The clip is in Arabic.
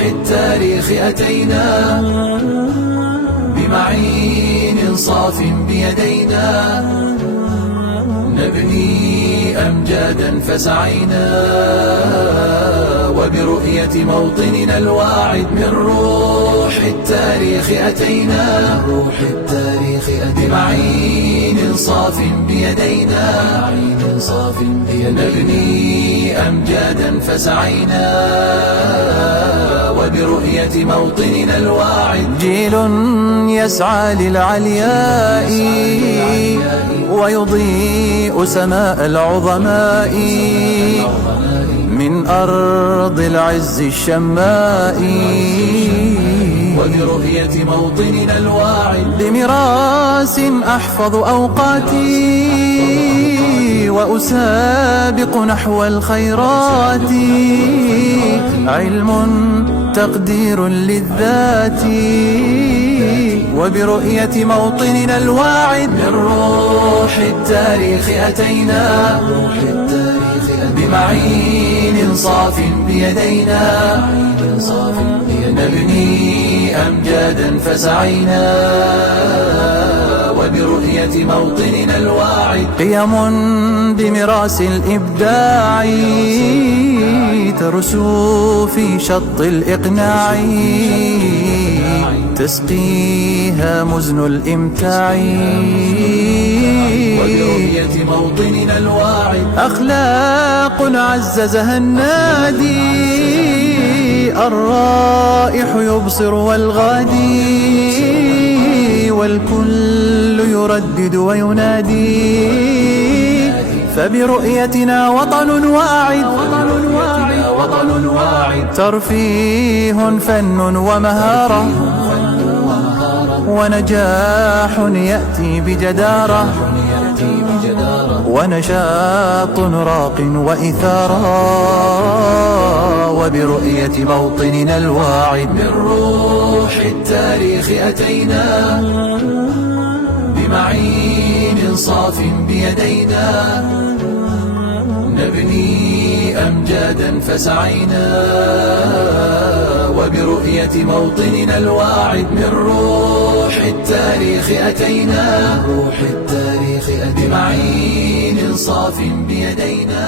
التاريخ أتينا بمعين صاف بيدينا، نبني أمجادا فسعينا وبرؤية موطننا الواعد. من روح التاريخ أتينا بمعين صاف بيدينا، نبني أمجادا فسعينا وبرؤية موطننا الواعد. جيل يسعى للعلياء ويضيء سماء العظماء من أرض العز الشماء، وبرؤية موطننا الواعد. بمراس أحفظ أوقاتي وأسابق نحو الخيرات، علم تقدير للذات وبرؤية موطننا الواعد. من روح التاريخ أتينا بمعين صاف بيدينا، نبني أمجادا فسعينا وبرؤية موطننا الواعد. قيم بمراس الإبداع ترسو في شط الإقناع، تسقيها مزن الإمتاع وبرؤية موطننا الواعد. أخلاق عززها النادي، الرائح يبصر والغادي، والكل يردد وينادي، فبرؤيتنا وطن واعد. ترفيه فن ومهارة ونجاح يأتي بجدارة، ونشاط راق وإثارة وبرؤية موطننا الواعد. من روح التاريخ أتينا بمعين صاف بيدينا، نبني أمجادا فسعينا وبرؤية موطننا الواعد. من روح التاريخ أتينا بمعين صاف بيدينا.